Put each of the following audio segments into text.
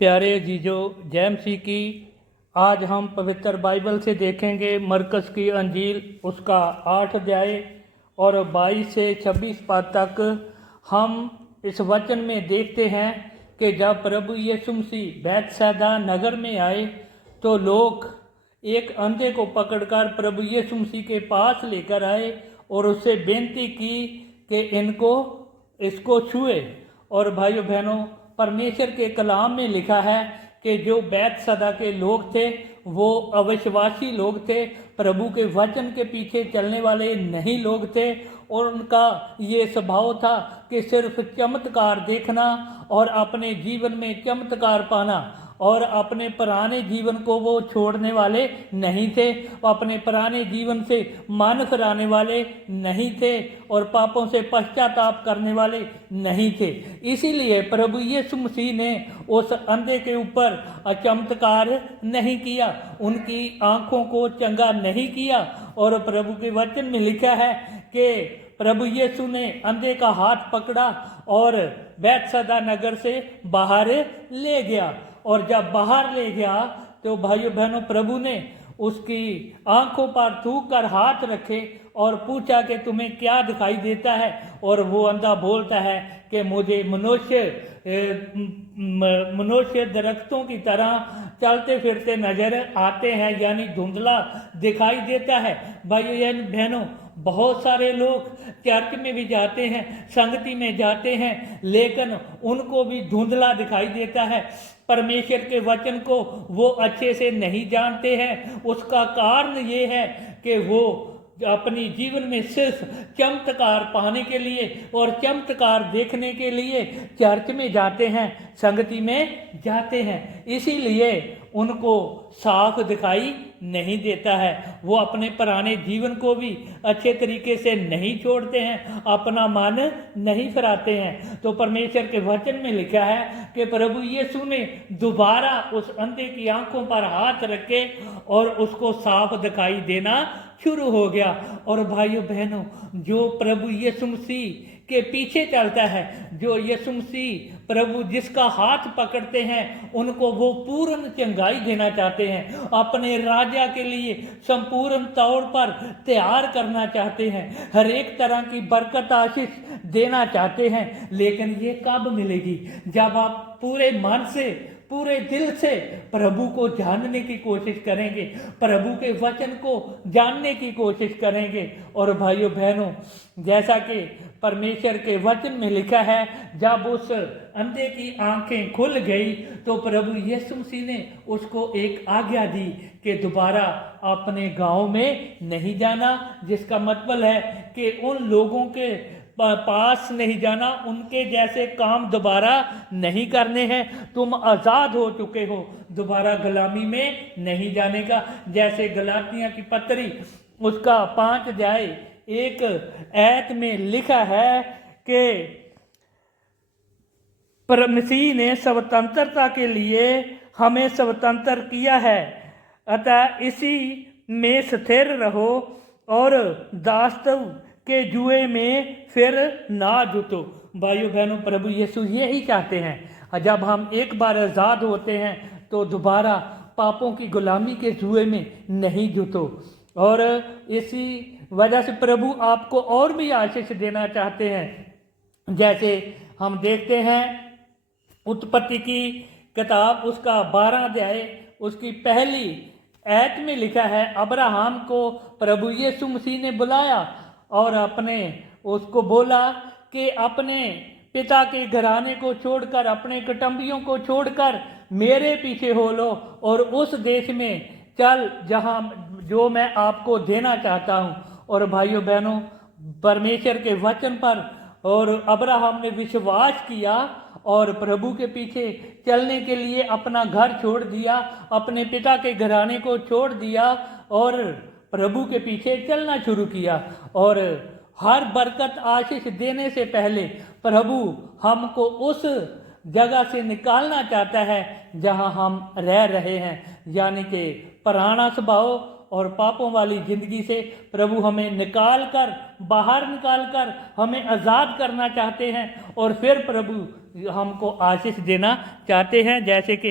प्यारे जीजो जय मसीह की। आज हम पवित्र बाइबल से देखेंगे मरकस की अंजील उसका 8 अध्याय और 22 से 26 पद तक। हम इस वचन में देखते हैं कि जब प्रभु यीशु मसीह बैतसैदा नगर में आए तो लोग एक अंधे को पकड़कर प्रभु यीशु मसीह के पास लेकर आए और उससे बेनती की कि इसको छुए। और भाइयों बहनों, परमेश्वर के कलाम में लिखा है कि जो बैतसैदा के लोग थे वो अविश्वासी लोग थे, प्रभु के वचन के पीछे चलने वाले नहीं लोग थे। और उनका ये स्वभाव था कि सिर्फ चमत्कार देखना और अपने जीवन में चमत्कार पाना, और अपने पुराने जीवन को वो छोड़ने वाले नहीं थे, वो अपने पुराने जीवन से मन फिराने वाले नहीं थे और पापों से पश्चाताप करने वाले नहीं थे। इसीलिए प्रभु यीशु मसीह ने उस अंधे के ऊपर चमत्कार नहीं किया, उनकी आंखों को चंगा नहीं किया। और प्रभु के वचन में लिखा है कि प्रभु यीशु ने अंधे का हाथ पकड़ा और बैतसैदा नगर से बाहर ले गया। और जब बाहर ले गया तो भाइयों बहनों, प्रभु ने उसकी आंखों पर थूक कर हाथ रखे और पूछा कि तुम्हें क्या दिखाई देता है। और वो अंधा बोलता है कि मुझे मनुष्य दरख्तों की तरह चलते फिरते नजर आते हैं, यानी धुंधला दिखाई देता है। भाइयों बहनों, बहुत सारे लोग चर्च में भी जाते हैं, संगति में जाते हैं, लेकिन उनको भी धुंधला दिखाई देता है। परमेश्वर के वचन को वो अच्छे से नहीं जानते हैं। उसका कारण ये है कि वो अपनी जीवन में सिर्फ चमत्कार पाने के लिए और चमत्कार देखने के लिए चर्च में जाते हैं, संगति में जाते हैं, इसीलिए उनको साफ दिखाई नहीं देता है। वो अपने पुराने जीवन को भी अच्छे तरीके से नहीं छोड़ते हैं, अपना मन नहीं फिराते हैं। तो परमेश्वर के वचन में लिखा है कि प्रभु यीशु ने दोबारा उस अंधे की आंखों पर हाथ रखे और उसको साफ दिखाई देना शुरू हो गया। और भाइयों बहनों, जो प्रभु यीशु मसीह के पीछे चलता है, जो यीशु मसीह प्रभु जिसका हाथ पकड़ते हैं, उनको वो पूर्ण चंगाई देना चाहते हैं, अपने राजा के लिए संपूर्ण तौर पर तैयार करना चाहते हैं, हर एक तरह की बरकत आशीष देना चाहते हैं। लेकिन ये कब मिलेगी? जब आप पूरे मन से, पूरे दिल से प्रभु को जानने की कोशिश करेंगे, प्रभु के वचन को जानने की कोशिश करेंगे। और भाइयों बहनों, जैसा कि परमेश्वर के वचन में लिखा है, जब उस अंधे की आंखें खुल गई तो प्रभु यीशु मसीह ने उसको एक आज्ञा दी कि दोबारा अपने गांव में नहीं जाना, जिसका मतलब है कि उन लोगों के पास नहीं जाना, उनके जैसे काम दोबारा नहीं करने हैं। तुम आज़ाद हो चुके हो, दोबारा गुलामी में नहीं जाने का। जैसे गलातिया की पत्री उसका 5 अध्याय 1 ऐत में लिखा है कि मसीह ने स्वतंत्रता के लिए हमें स्वतंत्र किया है, अतः इसी में स्थिर रहो और दास्तव के जुए में फिर ना जुटो। भाइयों बहनों, प्रभु यीशु यही चाहते हैं, जब हम एक बार आज़ाद होते हैं तो दोबारा पापों की गुलामी के जुए में नहीं जुटो। और इसी वजह से प्रभु आपको और भी आशीष देना चाहते हैं। जैसे हम देखते हैं उत्पत्ति की किताब उसका 12 अध्याय उसकी पहली ऐत में लिखा है, अब्राहम को प्रभु यीशु मसीह ने बुलाया और उसको बोला कि अपने पिता के घराने को छोड़कर, अपने कुटुंबियों को छोड़कर मेरे पीछे हो लो और उस देश में चल जहां जो मैं आपको देना चाहता हूं। और भाइयों बहनों, परमेश्वर के वचन पर और अब्राहम ने विश्वास किया और प्रभु के पीछे चलने के लिए अपना घर छोड़ दिया, अपने पिता के घराने को छोड़ दिया और प्रभु के पीछे चलना शुरू किया। और हर बरकत आशीष देने से पहले प्रभु हमको उस जगह से निकालना चाहता है जहां हम रह रहे हैं, यानी कि पुराना स्वभाव और पापों वाली जिंदगी से प्रभु हमें बाहर निकाल कर हमें आज़ाद करना चाहते हैं। और फिर प्रभु हमको आशीष देना चाहते हैं। जैसे कि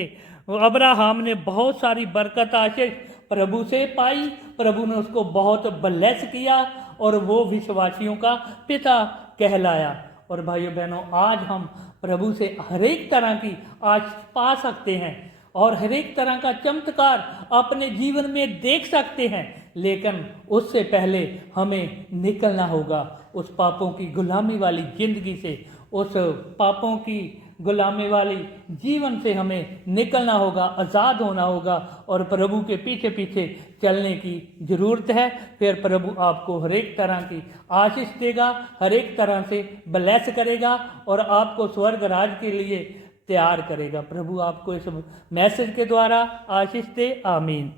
अब्राहम ने बहुत सारी बरकत आशीष प्रभु से पाई, प्रभु ने उसको बहुत ब्लेस किया और वो विश्वासियों का पिता कहलाया। और भाइयों बहनों, आज हम प्रभु से हर एक तरह की आशीष पा सकते हैं और हर एक तरह का चमत्कार अपने जीवन में देख सकते हैं, लेकिन उससे पहले हमें निकलना होगा उस पापों की गुलामी वाली जिंदगी से, उस पापों की गुलामी वाली जीवन से हमें निकलना होगा, आज़ाद होना होगा और प्रभु के पीछे पीछे चलने की ज़रूरत है। फिर प्रभु आपको हर एक तरह की आशीष देगा, हर एक तरह से ब्लेस करेगा और आपको स्वर्ग राज के लिए तैयार करेगा। प्रभु आपको इस मैसेज के द्वारा आशीष दे। आमीन।